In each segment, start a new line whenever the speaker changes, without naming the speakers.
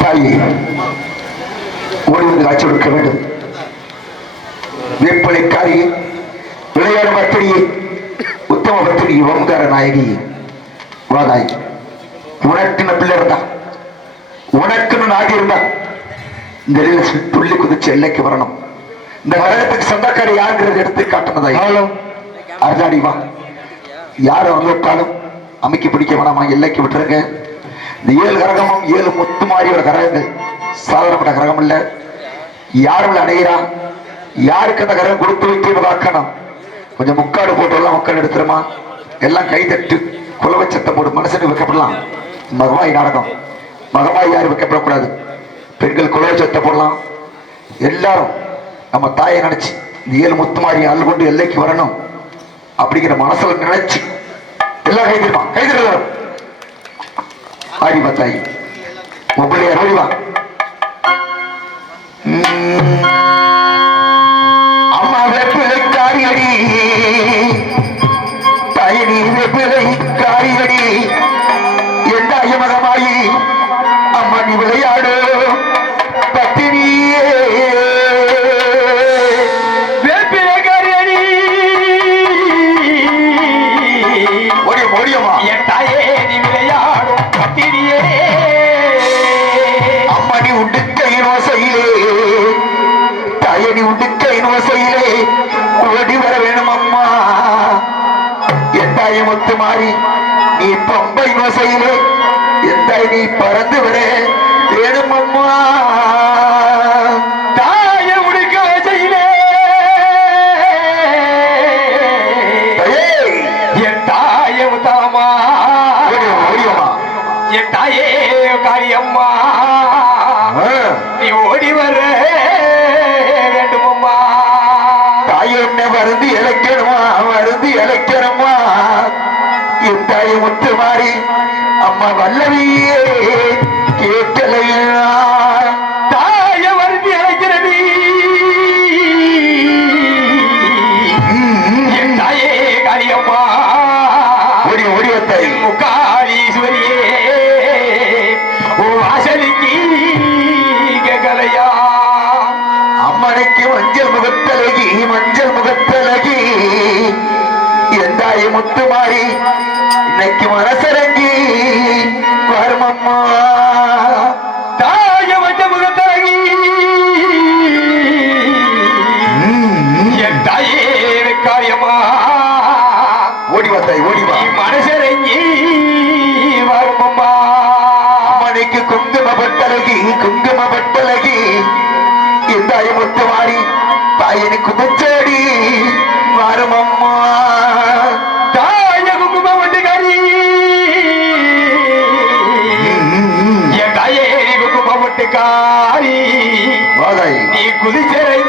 தாயே ஓடி வந்து காட்சி கொடுக்க வேண்டும் வேப்பலைக்காரியே விளையாடு பத்திரியை உத்தம பத்திரிகை ஓம்கார நாயகி வாதாய் உனக்குன்னு பிள்ளை இருந்தா உனக்குன்னு நாடி இருந்தா இந்த நிலையில துள்ளி குதிச்சு எல்லைக்கு வரணும் இந்த நகரத்துக்கு சொந்தக்காரி யாருங்கிறது எடுத்து காட்டுனதாய் அர்ஜாடி வா யார் வந்துவிட்டாலும் அமைக்க பிடிக்க வேணாமா எல்லைக்கு விட்டுருங்க இந்த ஏழு கரகமும் ஏழு முத்து மாறியோட கிரகம் சாதாரணப்பட்ட கிரகம் இல்ல யாரும் அணைகிறா யாருக்கு அந்த கரகம் கொடுத்து வைக்க பார்க்கணும் கொஞ்சம் முக்காடு போட்டு எல்லாம் முக்காடு எடுத்துருமா? எல்லாம் கை தட்டு குலவை சத்தம் போட்டு மனசுக்கு வைக்கப்படலாம். மகமாய் நாடகம். மகமாய் யாரும் வைக்கப்படக்கூடாது. பெண்கள் குலவை சத்தம் போடலாம். எல்லாரும் நம்ம தாயை நினைச்சு இந்த ஏழு முத்து மாறி அள்ளு கொண்டு எல்லைக்கு வரணும். அப்படிங்கிற மனசுல நினைச்சு எல்லாம் கைதிருப்பான் கைதிரு ஆடி பத்தாயி. உங்களுடைய அருள்வா அம்மா வெப்பிலை காரியடி தாயடி வெப்பிலை காரியடி எந்த ஐயமகமாயி அம்மா நீ விளையாடு. பத்தினியே
வேப்பிலைக்காரியடி.
ஓடியம் ஓடியம்மா
என்
உடுக்கையின் வசையிலே ஓடி வர வேணும் அம்மா எந்தாய முத்து மாறி நீ பம்பை வசையிலே எந்தாய் நீ பறந்து வர வேணும் அம்மா
என் தாய காரியம்மா நீ ஓடி வர
என்ன வருந்தி இழைக்கணுமா? வருந்தி இழைக்கணுமா? என் தாயை முத்து மாறி அம்மா வல்லவியே தாயனு குதிச்சடி வருமம்மா
தாய குங்கும வண்டுகாரி என் தாயே குங்கும
வாதாய்.
நீ குதிச்சிறங்கி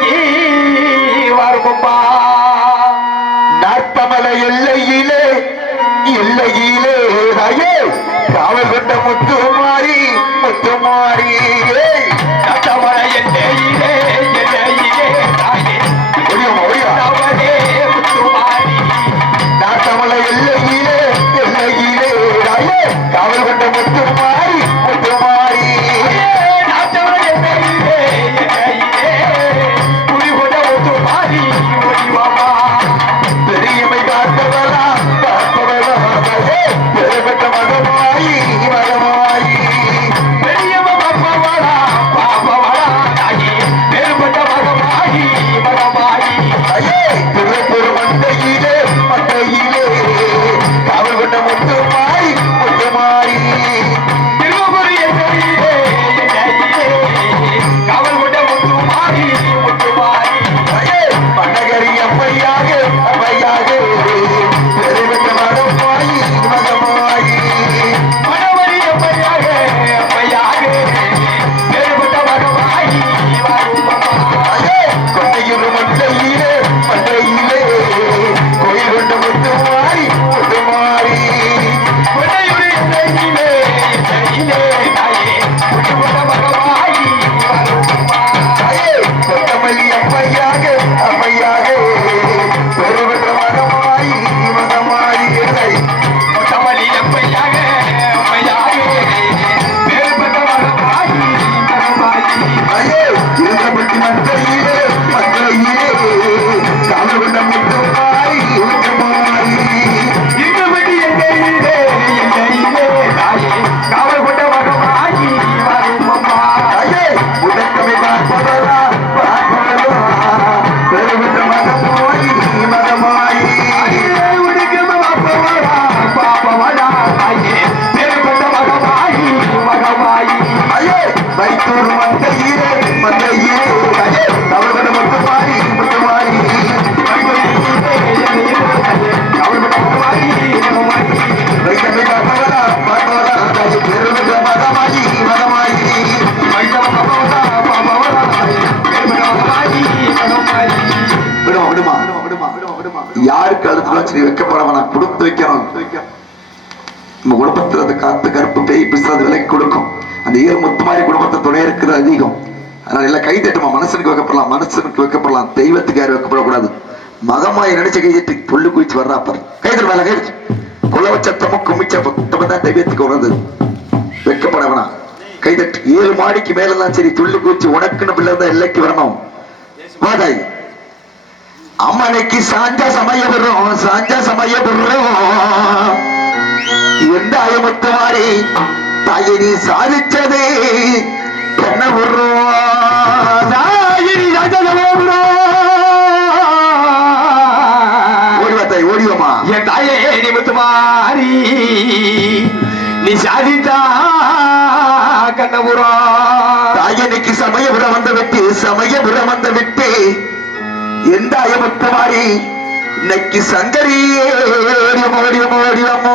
வச்சு வைக்கப்பட
வேணாம். கொடுத்து வைக்கணும். நம்ம
குடும்பத்தில் அது
காத்து கருப்பு
பேய் பிசாது விலைக்கு கொடுக்கும். அந்த ஈர முத்து மாதிரி குடும்பத்தை துணை இருக்கிறது அதிகம். அதனால எல்லாம் கைதட்டுமா மனுஷனுக்கு வைக்கப்படலாம். மனுஷனுக்கு வைக்கப்படலாம். தெய்வத்துக்கு யாரும் வைக்கப்படக்கூடாது. மகமாய் நினைச்ச கைதட்டி புல்லு குயிச்சு வர்றா பாரு கைதட்டு மேல கைது குலவ சத்தமும் கும்மிச்ச சத்தமும் தான் தெய்வத்துக்கு உணர்ந்தது. வைக்கப்பட கை தட்டு. ஏழு மாடிக்கு மேலெல்லாம் சரி. துள்ளு குச்சி உனக்குன்னு பிள்ளை தான் எல்லைக்கு வரணும். வாதாய். அம்மனைக்கு சாஞ்ச சமய வரும் சாஞ்ச சமய வரும் எந்த அயமுத்து மாறி தாயை நீ சாதிச்சது என்ன
தாயினி ராஜதமோபுரா.
ஓடிவா தாய் ஓடிவமா
என் தாயே நீ முத்துமாரி நீ சாதித்தா கண்ணபுரா
தாயனுக்கு சமயபுரம் வந்த விட்டு சமயபுரம் வந்த விட்டு எந்த அயமுத்து மாறி? இன்னைக்கு சங்கரியே ஓடிவமா ஓடிவமா ஓடிவமா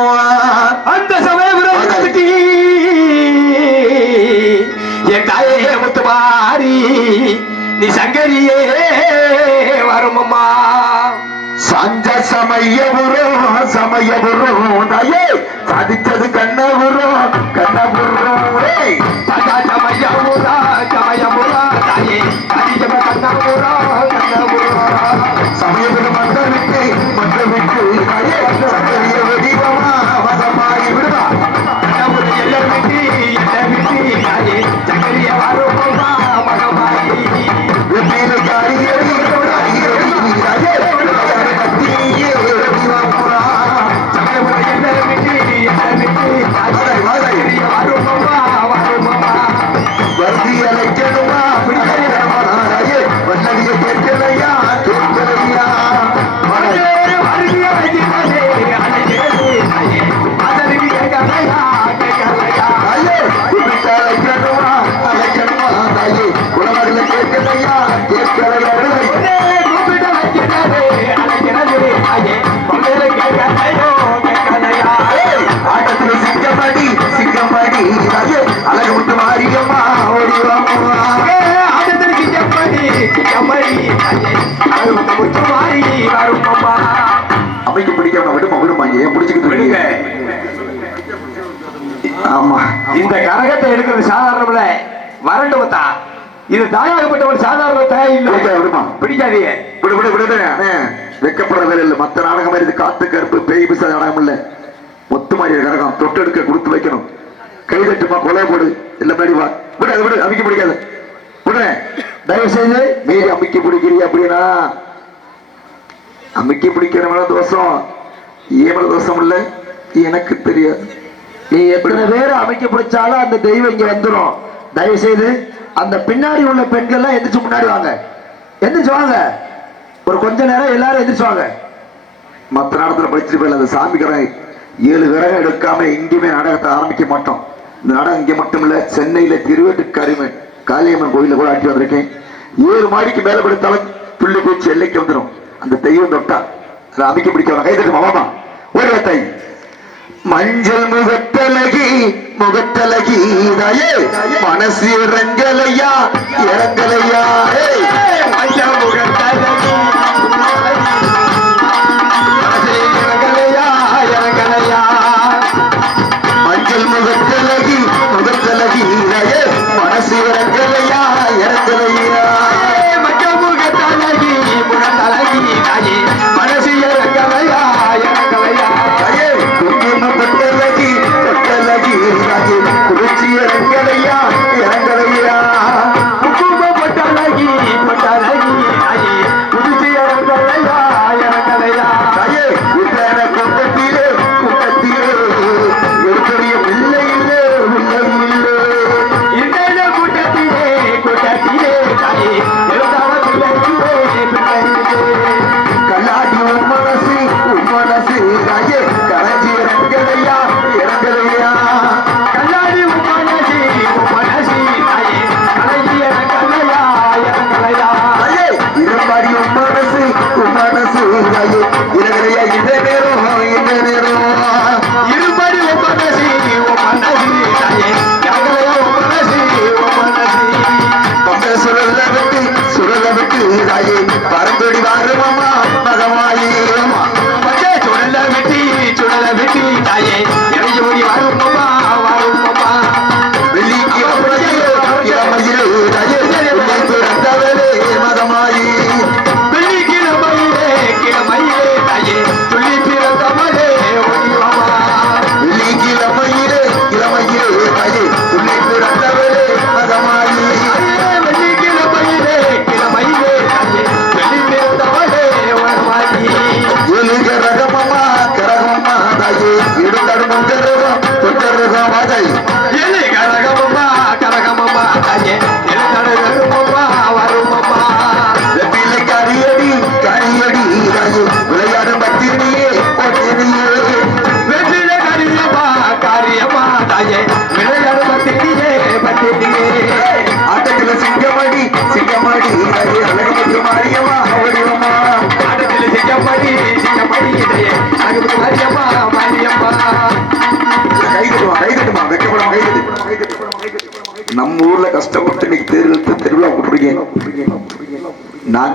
அந்த சமயபுரம் வந்துட்டி. என் தாயே முத்துமாரி நீ சங்கரியே வருமம்மா.
சாஞ்ச சமயபுரம் சமயபுரம் தாயே சாதிச்சது கண்ணபுரம் கண்ணபுரம்
சமயபுரா சமயபுரா
அமைக்க பிடிக்காம விடுமா விடுமா ஏன் பிடிச்சிக்கிட்டு
விடுங்க
ஆமா.
இந்த கரகத்தை எடுக்கிறது சாதாரணம் இல்ல வரண்டு வந்தா இது தாயாகப்பட்டவன் சாதாரண தாய் இல்ல.
விடுமா.
பிடிக்காதீங்க.
விடு விடு விடுது அண்ணே வெக்கப்படுற வேலை இல்லை. மத்த நாடகம் மாதிரி இது காத்து கருப்பு பேய் பிசா நாடகம் இல்ல. மொத்த மாதிரி கரகம். தொட்டெடுக்க கொடுத்து வைக்கணும். கை தட்டுமா கொலை போடு. இல்ல மாதிரி வா. விடு அது விடு. அமைக்க பிடிக்காது. விடு தயவு செய்து மீறி அமைக்க பிடிக்கிறீ அப்படின்னா அமைக்க பிடிக்கிறவன தோஷம். ஏமல தோஷம் இல்ல? எனக்கு தெரியாது.
நீ எத்தனை பேர் அமைக்க பிடிச்சாலும் அந்த தெய்வம் இங்க வந்துடும் தயவு செய்து அந்த பின்னாடி உள்ள பெண்கள் எல்லாம் எந்திரிச்சு முன்னாடி வாங்க. எந்திரிச்சு வாங்க. ஒரு கொஞ்ச நேரம் எல்லாரும் எந்திரிச்சு வாங்க.
மற்ற நேரத்தில் படிச்சுட்டு போயில அந்த சாமி ஏழு விரகம் எடுக்காம எங்கேயுமே நாடகத்தை ஆரம்பிக்க மாட்டோம். இந்த நாடகம் இங்கே மட்டும் இல்ல சென்னையில திருவேட்டுக்காரிமன் காளியம்மன் கோயிலில் கூட ஆட்டி வந்திருக்கேன். ஏழு மாடிக்கு மேலே படுத்தாலும் புள்ளி பூச்சி எல்லைக்கு வந்துடும் அந்த தெய்வம் தொட்டா. அதை அமைக்க பிடிக்க கைதட்டு மாமா? ஒரு தை. மஞ்சள் முகத்தலகி முகத்தலகி தாயே மனசு இறங்கலையா இறங்க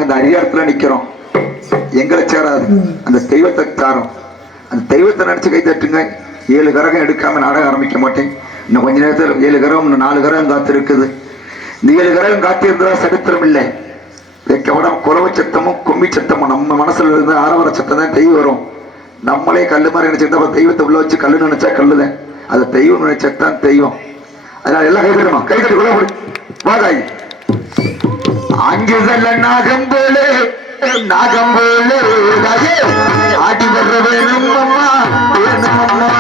அந்த அதிகாரத்துல நிக்கிறோம். எங்களை சேராது. அந்த தெய்வத்தை சாரும் அந்த தெய்வத்தை நினைச்சு கை தட்டுங்க. ஏழு கரகம் எடுக்காம நாடகம் ஆரம்பிக்க மாட்டேன். இன்னும் கொஞ்ச நேரத்தில் ஏழு கரகம் இன்னும் நாலு கரகம் காத்து இருக்குது இந்த ஏழு கரகம் காத்திருந்ததா சரித்திரம் இல்லை. வைக்க விட குறவு சத்தமும் கும்மி சத்தமும் நம்ம மனசுல இருந்து ஆரவர சத்தம் தான் தெய்வம் வரும். நம்மளே கல்லு மாதிரி நினைச்சிருந்தா தெய்வத்தை உள்ள வச்சு கல்லு நினைச்சா கல்லுதான் அது தெய்வம் நினைச்சா தான் தெய்வம். அதனால எல்லாம் கை கைதட்டு கை தட்டி கூட அங்குதல்ல நாகம் போலே நாகம் போலே ஆடி வர்ற வேணும் அம்மா வேணும் அம்மா.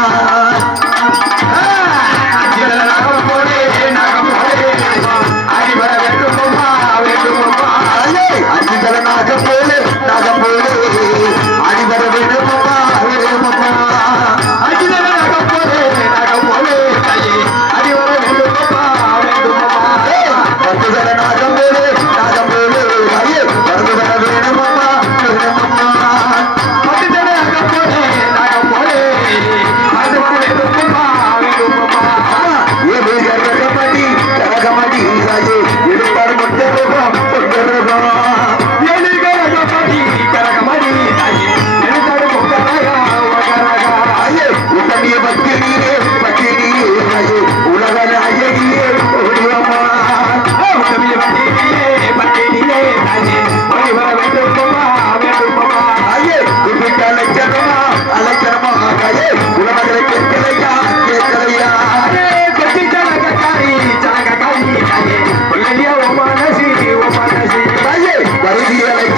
Yeah.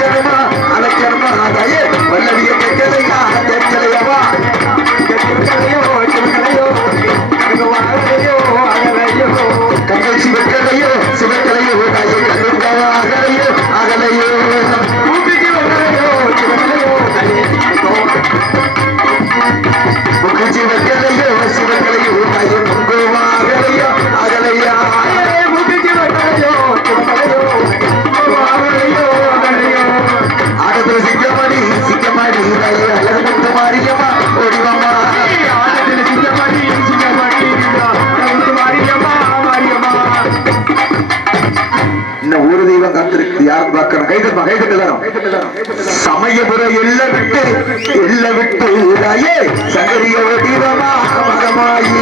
பார்க்கணும் கைதட்டா கைதட்டு எல்லாரும் சமயபுர எல்ல விட்டு எல்ல விட்டு ராயே சங்கரிய ஓடிவமா மகமாயி